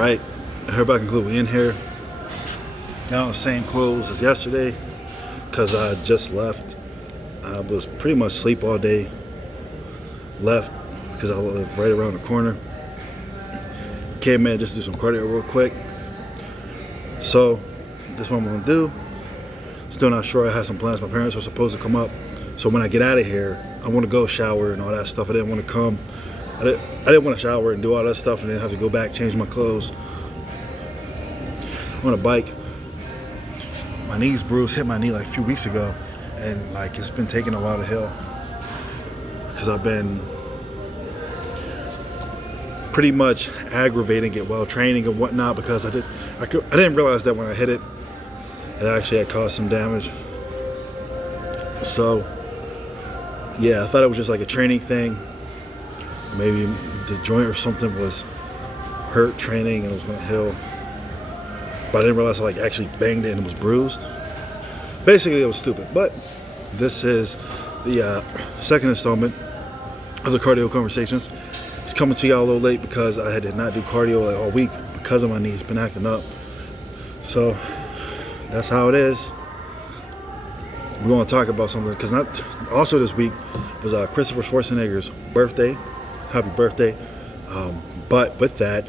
Alright, everybody conclude we in here. Got on the same clothes as yesterday because I just left. I was pretty much asleep all day. Left because I live right around the corner. Came in just to do some cardio real quick. So, this is what I'm going to do. Still not sure. I had some plans. My parents are supposed to come up. So when I get out of here, I want to go shower and all that stuff. I didn't want to come. I didn't want to shower and do all that stuff and then have to go back, change my clothes. On a bike. My knee's bruised, hit my knee like a few weeks ago. And like it's been taking a while to heal. Because I've been pretty much aggravating it while training and whatnot because I didn't realize that when I hit it, it actually had caused some damage. So, yeah, I thought it was just like a training thing. Maybe the joint or something was hurt training and it was going to heal. But I didn't realize I like actually banged it and it was bruised. Basically, it was stupid. But this is the second installment of the cardio conversations. It's coming to y'all a little late because I did not do cardio like all week because of my knees been acting up. So that's how it is. We're going to talk about something because also this week was Christopher Schwarzenegger's birthday. Happy birthday. But with that,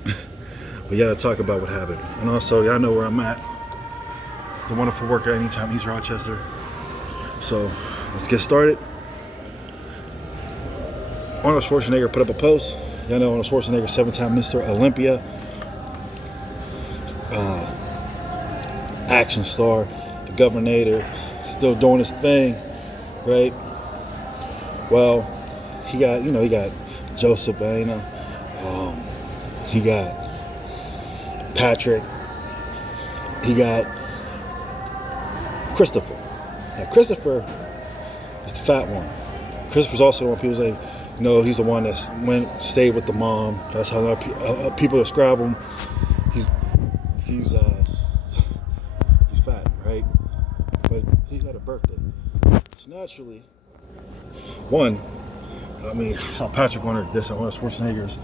we got to talk about what happened. And also, y'all know where I'm at. The wonderful worker Anytime East Rochester. So let's get started. Arnold Schwarzenegger put up a post. Y'all know Arnold Schwarzenegger, 7-time Mr. Olympia. Action star, the Governator, still doing his thing, right? Well, he got Joseph Baina, he got Patrick, he got Christopher. Now Christopher is the fat one. Christopher's also the one people say, he's the one that stayed with the mom. That's how people describe him. He's fat, right? But he had a birthday. So naturally, I saw Patrick wanted this on one of Schwarzenegger's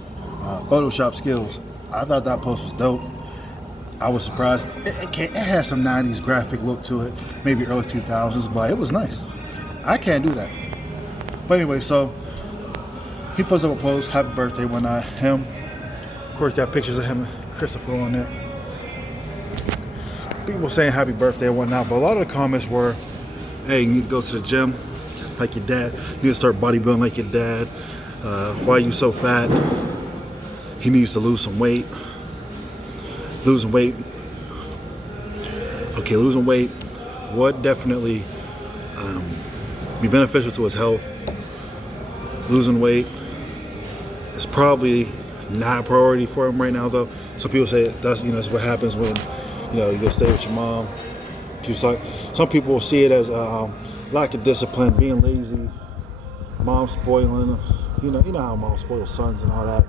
Photoshop skills. I thought that post was dope. I was surprised. It had some 90s graphic look to it, maybe early 2000s, but it was nice. I can't do that. But anyway, so he puts up a post, happy birthday, whatnot. Him, of course, got pictures of him and Christopher on there. People saying happy birthday and whatnot, but a lot of the comments were, hey, you need to go to the gym like your dad. You need to start bodybuilding like your dad. Why are you so fat? He needs to lose some weight. Losing weight. Okay, losing weight would definitely be beneficial to his health. Losing weight is probably not a priority for him right now, though. Some people say that's what happens when you go stay with your mom. Some people will see it as lack of discipline, being lazy, mom spoiling. You know how mom spoils sons and all that.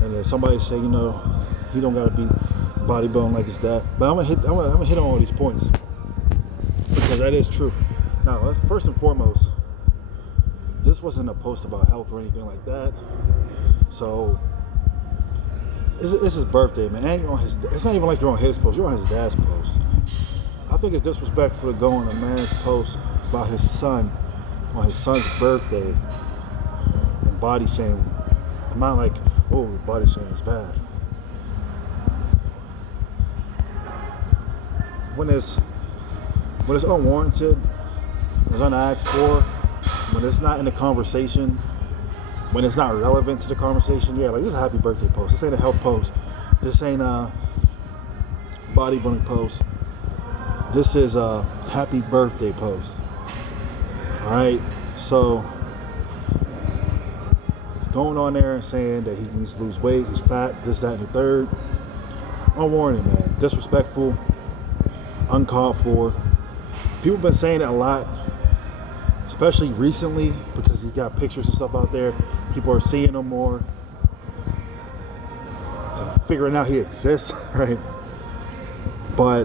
And then somebody say, he don't gotta be bodybuilding like his dad. But I'm gonna hit on all these points because that is true. Now, first and foremost, this wasn't a post about health or anything like that. So it's his birthday, man. It's not even like you're on his post. You're on his dad's post. I think it's disrespectful to go on a man's post about his son on his son's birthday and body shaming. I'm not like, oh, body shaming is bad. When it's unwarranted, when it's unasked for, when it's not in the conversation, when it's not relevant to the conversation, yeah, like this is a happy birthday post. This ain't a health post. This ain't a bodybuilding post. This is a happy birthday post. All right, so going on there and saying that he needs to lose weight, he's fat, this, that, and the third. Unwarranted, man. Disrespectful, uncalled for. People have been saying it a lot, especially recently, because he's got pictures and stuff out there. People are seeing him more, figuring out he exists, right? But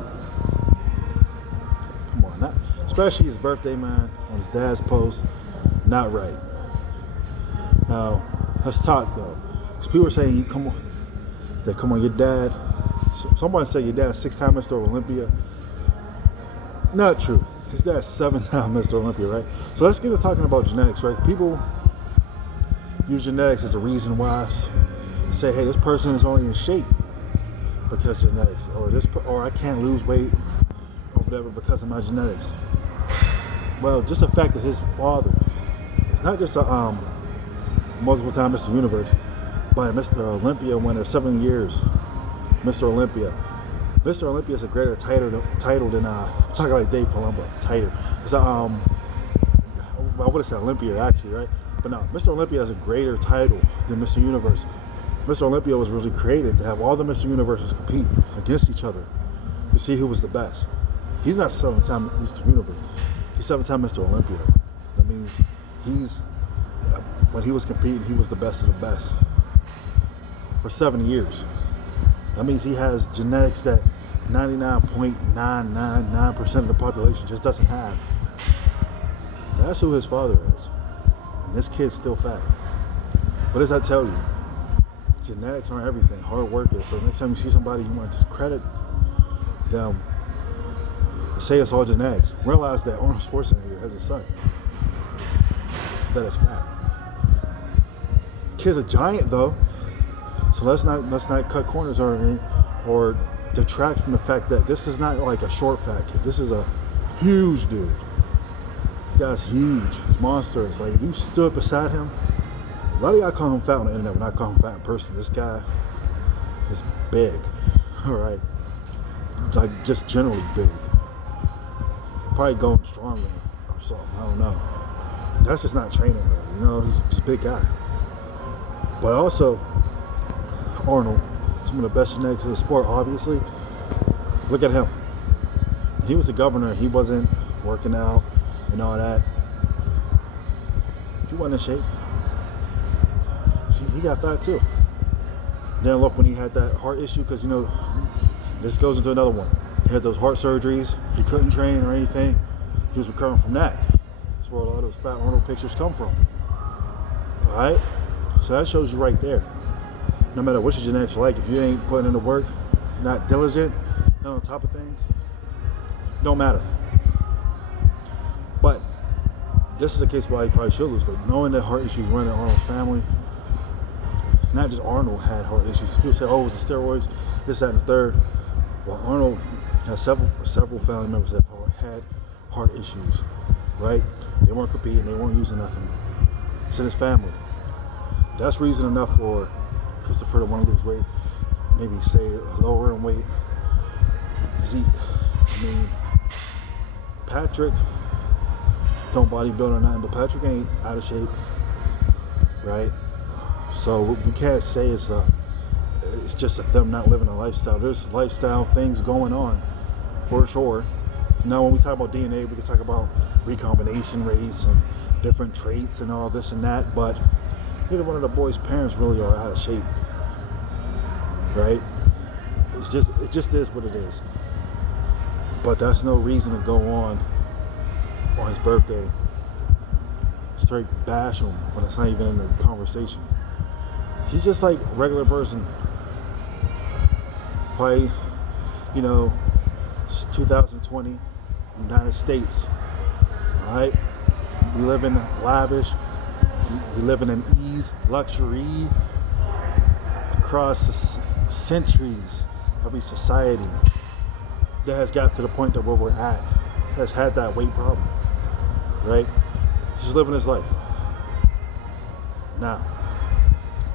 come on, especially his birthday, man, on his dad's post, not right. Now, let's talk though, because people are saying, that, come on, your dad, somebody say your dad's 6-time Mr. Olympia. Not true. His dad's 7-time Mr. Olympia, right? So let's get to talking about genetics, right? People use genetics as a reason why they say, hey, this person is only in shape because of genetics, or I can't lose weight or whatever because of my genetics. Well, just the fact that his father is not just a multiple-time Mr. Universe, but Mr. Olympia winner, 7 years, Mr. Olympia. Mr. Olympia is a greater title than I'm talking like Dave Palumbo. Title. It's I would have said Olympia actually, right? But no, Mr. Olympia has a greater title than Mr. Universe. Mr. Olympia was really created to have all the Mr. Universes compete against each other to see who was the best. He's not 7-time Mr. Universe. He's 7-time Mr. Olympia. That means when he was competing, he was the best of the best for 7 years. That means he has genetics that 99.999% of the population just doesn't have. That's who his father is. And this kid's still fat. What does that tell you? Genetics aren't everything. Hard work is. So next time you see somebody, you want to just credit them and say it's all genetics. Realize that Arnold Schwarzenegger has a son that is fat. Kid's a giant though. So let's not cut corners or detract from the fact that this is not like a short fat kid. This is a huge dude. This guy's huge. He's monstrous. Like if you stood beside him, a lot of y'all call him fat on the internet, but not call him fat in person. This guy is big. All right, like just generally big. Probably going stronger or something. I don't know. That's just not training really. You know, he's a big guy. But also, Arnold, some of the best genetics of the sport, obviously. Look at him. He was the governor. He wasn't working out and all that. He wasn't in shape. He got fat too. Then look when he had that heart issue, because, you know, this goes into another one. He had those heart surgeries. He couldn't train or anything. He was recovering from that. That's where a lot of those fat Arnold pictures come from. All right? So that shows you right there. No matter what your genetics are like, if you ain't putting in the work, not diligent, not on top of things, don't matter. But this is a case where he probably should lose weight. Knowing that heart issues run in Arnold's family, not just Arnold had heart issues. People say, oh, it was the steroids, this, that, and the third. Well, Arnold has several family members that had heart issues, right? They weren't competing, they weren't using nothing. It's in his family. That's reason enough for Christopher to want to lose weight, maybe say lower in weight. Patrick don't bodybuild or nothing, but Patrick ain't out of shape, right? So we can't say it's just them not living a lifestyle. There's lifestyle things going on for sure. Now when we talk about DNA, we can talk about recombination rates and different traits and all this and that, but neither one of the boys' parents really are out of shape, right? It just is what it is. But that's no reason to go on his birthday, straight bash him when it's not even in the conversation. He's just like a regular person. Probably, you know, it's 2020, United States. All right, we live in lavish. We live in an ease, luxury across centuries. Every society that has got to the point that where we're at has had that weight problem, right? He's living his life. Now,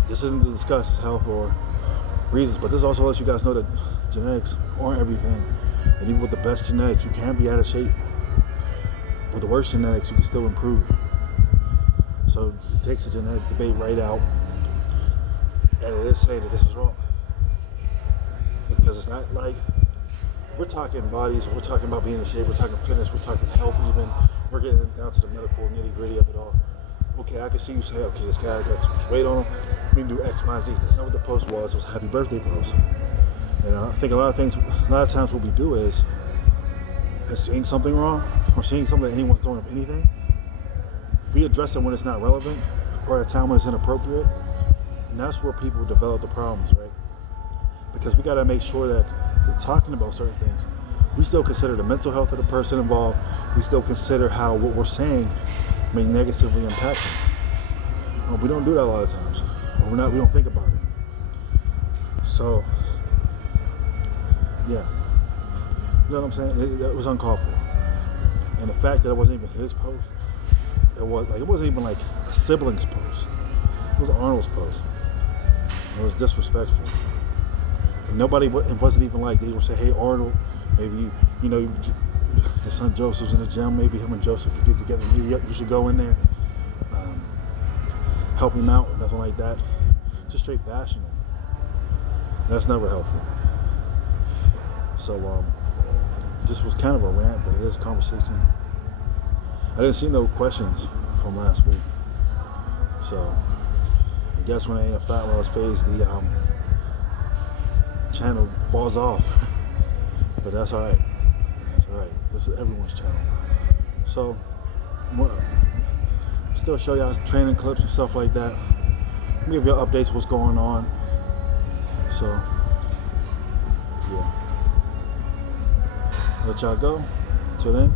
this isn't to discuss his health or reasons, but this also lets you guys know that genetics aren't everything. And even with the best genetics, you can be out of shape. With the worst genetics, you can still improve. So it takes the genetic debate right out, and it is saying that this is wrong. Because it's not like, if we're talking bodies, if we're talking about being in shape, we're talking fitness, we're talking health even, we're getting down to the medical nitty gritty of it all. Okay, I can see you say, okay, this guy got too much weight on him, we can do X, Y, Z. That's not what the post was. It was a happy birthday post. And I think a lot of times what we do is seeing something wrong, or seeing something that anyone's doing of anything, we address it when it's not relevant, or at a time when it's inappropriate, and that's where people develop the problems, right? because we got to make sure that talking about certain things, we still consider the mental health of the person involved. We still consider how what we're saying may negatively impact them. We don't do that a lot of times. We don't think about it. So, yeah, you know what I'm saying? It was uncalled for, and the fact that it wasn't even his post, it wasn't even like a sibling's post. It was Arnold's post. It was disrespectful. And nobody, it wasn't even like they would say, "Hey Arnold, maybe your son Joseph's in the gym. Maybe him and Joseph could get together. Maybe you should go in there, help him out," or nothing like that. Just straight bashing him. And that's never helpful. So this was kind of a rant, but it is a conversation. I didn't see no questions from last week, so I guess when I ain't a fat loss phase, the channel falls off. But that's all right. That's all right. This is everyone's channel. So still show y'all training clips and stuff like that. Give you updates what's going on. So yeah. Let y'all go. Till then.